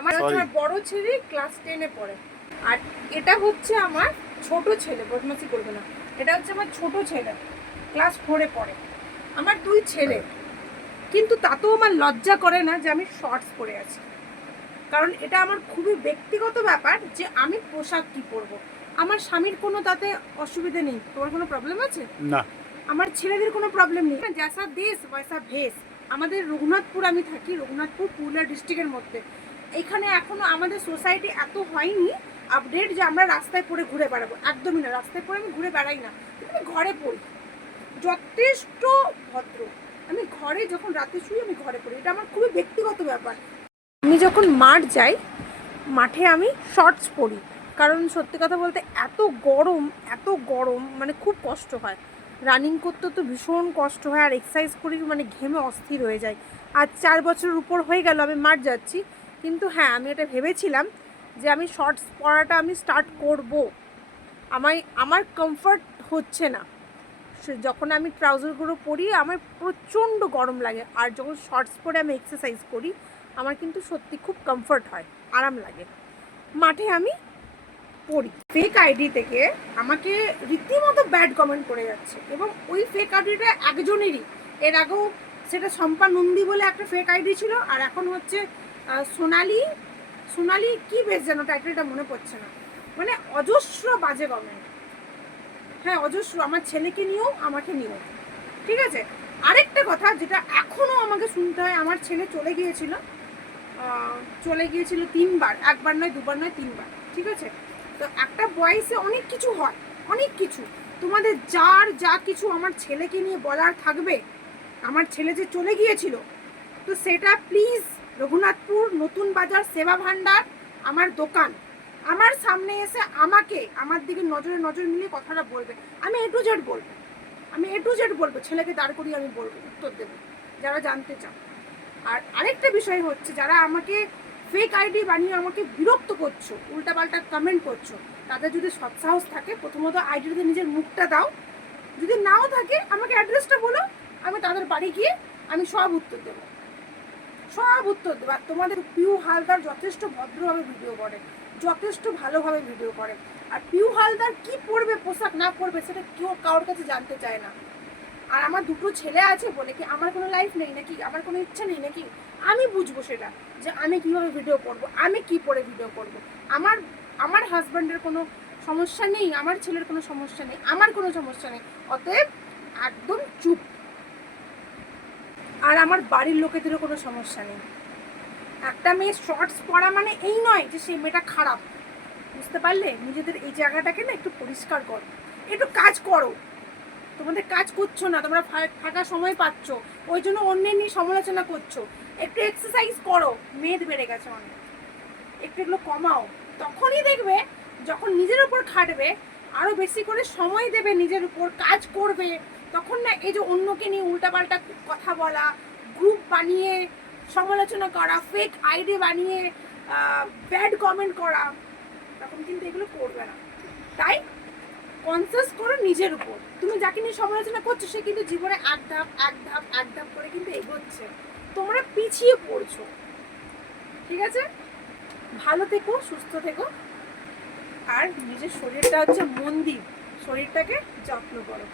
আমার আমার বড় ছেলে ক্লাস টেনে পড়ে। আর এটা হচ্ছে আমার ছোট ছেলে বদমাসি করবে না। এটা হচ্ছে আমার ছোট ছেলে ক্লাস ফোরে পড়ে। আমার দুই ছেলে। কিন্তু তাতেও আমার লজ্জা করে না যে আমি শর্টস পরে আছি। কারণ এটা আমার খুবই ব্যক্তিগত ব্যাপার যে আমি পোশাক কি পরবো। আমার স্বামীর কোনো তাতে অসুবিধা নেই। তোমার কোনো প্রবলেম আছে? না। আমার ছেলেদের কোনো প্রবলেম নেই। জেসা দেশ বয়সা ভেস। আমাদের রঘুনাথপুর আমি থাকি রঘুনাথপুর পুরুলিয়া ডিস্ট্রিক্টের মধ্যে। এখানে এখনও আমাদের সোসাইটি এত হয়নি আপডেট যে আমরা রাস্তায় পড়ে ঘুরে বেড়াবো। একদমই না, রাস্তায় পড়ে আমি ঘুরে বেড়াই না। আমি ঘরে পড়ি। যথেষ্ট ভদ্র। আমি ঘরে যখন রাতে শুই, আমি ঘরে পড়ি। এটা আমার খুবই ব্যক্তিগত ব্যাপার। আমি যখন মাঠ যাই, মাঠে আমি শর্টস পরি। কারণ সত্যি কথা বলতে এত গরম এত গরম মানে খুব কষ্ট হয়। রানিং করতে তো ভীষণ কষ্ট হয়, আর এক্সারসাইজ করি মানে ঘেমে অস্থির হয়ে যায় আর চার বছরের উপর হয়ে গেল, আমি মাঠ যাচ্ছি। কিন্তু হ্যাঁ আমি এটা ভেবেছিলাম যে আমি শর্টস পরাটা আমি স্টার্ট করব। আমায়, আমার কমফর্ট হচ্ছে না। যখন আমি ট্রাউজারগুলো পরি, আমার প্রচণ্ড গরম লাগে। আর যখন শর্টস পরে আমি এক্সারসাইজ করি, আমার কিন্তু সত্যি খুব কমফর্ট হয়, আরাম লাগে। মাঠে আমি পড়ি ফেক আইডি থেকে আমাকে রীতিমতো ব্যাড কমেন্ট করে যাচ্ছে এবং ওই ফেক আইডিটা একজনেরই। এর আগেও সেটা শম্পা নন্দী বলে একটা ফেক আইডি ছিল, আর এখন হচ্ছে সোনালি সোনালি কি বেশ যেন টাইটেলটা মনে পড়ছে না। মানে অজস্র বাজে কমেন্ট হ্যাঁ অজস্র। আমার ছেলেকে নিয়েও, আমাকে নিয়েও। ঠিক আছে? আরেকটা কথা যেটা এখনও আমাকে শুনতে হয়, আমার ছেলে চলে গিয়েছিল চলে গিয়েছিল তিনবার। একবার নয়, দুবার নয়, তিনবার। ঠিক আছে? তো একটা বয়সে অনেক কিছু হয়, অনেক কিছু। তোমাদের যার যা কিছু আমার ছেলেকে নিয়ে বলার থাকবে, আমার ছেলে যে চলে গিয়েছিল, তো সেটা প্লিজ রঘুনাথপুর নতুন বাজার সেবা ভান্ডার আমার দোকান। আমার সামনে এসে আমাকে আমার দিকে নজরে নজর মিলিয়ে কথাটা বলবে। আমি এ টু জেড বলব। আমি এ টু জেড বলব। ছেলেকে দাঁড় করিয়ে আমি বলব, উত্তর দেবো, যারা জানতে চাও আর আরেকটা বিষয় হচ্ছে, যারা আমাকে ফেক আইডি বানিয়ে আমাকে বিরক্ত করছ, উল্টাপাল্টা কমেন্ট করছ, তাদের যদি সৎসাহস থাকে, প্রথমত আইডিতে নিজের মুখটা দাও। যদি নাও থাকে, আমাকে অ্যাড্রেসটা বলো, আমি তাদের বাড়ি গিয়ে আমি সব উত্তর দেবো। সব উত্তর দেবো। আর তোমাদের পিউ হালদার যথেষ্ট ভদ্রভাবে ভিডিও করে, যথেষ্ট ভালোভাবে ভিডিও করে। আর পিউ হালদার কি পরবে, পোশাক না পরবে, সেটা কেউ কারোর কাছে জানতে চায় না। আর আমার দুটো ছেলে আছে বলে কি, আমার কোনো লাইফ নেই নাকি? আমার কোনো ইচ্ছা নেই নাকি? আমি বুঝব সেটা, যে আমি কীভাবে ভিডিও করব, আমি কি পরে ভিডিও করব। আমার আমার হাজব্যান্ডের কোনো সমস্যা নেই, আমার ছেলের কোনো সমস্যা নেই, আমার কোনো সমস্যা নেই। অতএব একদম চুপ। আর আমার বাড়ির লোকেদেরও কোনো সমস্যা নেই। একটা মেয়ে শর্টস পরা মানে এই নয় যে সেই মেয়েটা খারাপ। বুঝতে পারলে? নিজেদের এই জায়গাটাকে না একটু পরিষ্কার করো। একটু কাজ করো। তোমাদের কাজ করছ না, তোমরা ফাঁকা সময় পাচ্ছ। ওই জন্য অন্যের নিয়ে সমালোচনা করছ। একটু এক্সারসাইজ করো। মেদ বেড়ে গেছে অনেক। একটু এগুলো কমাও। তখনই দেখবে যখন নিজের উপর খাটবে, আরও বেশি করে সময় দেবে নিজের উপর, কাজ করবে। তখন না এই যে অন্যকে নিয়ে উল্টাপাল্টা কথা বলা গ্রুপ বানিয়ে সমালোচনা করা ফেক আইডি বানিয়ে ব্যাড কমেন্ট করা, তখন কিন্তু এগুলো করবে না। তাই কনসিয়াস করো নিজের উপর। তুমি যাকে নিয়ে সমালোচনা করছ, সে কিন্তু জীবনে এক ধাপ এক ধাপ এক ধাপ করে কিন্তু এগোচ্ছে। তোমরা পিছিয়ে পড়ছো। ঠিক আছে? ভালো থেকো, সুস্থ থেকো। আর নিজের শরীরটা হচ্ছে মন্দির শরীরটাকে যত্ন করো।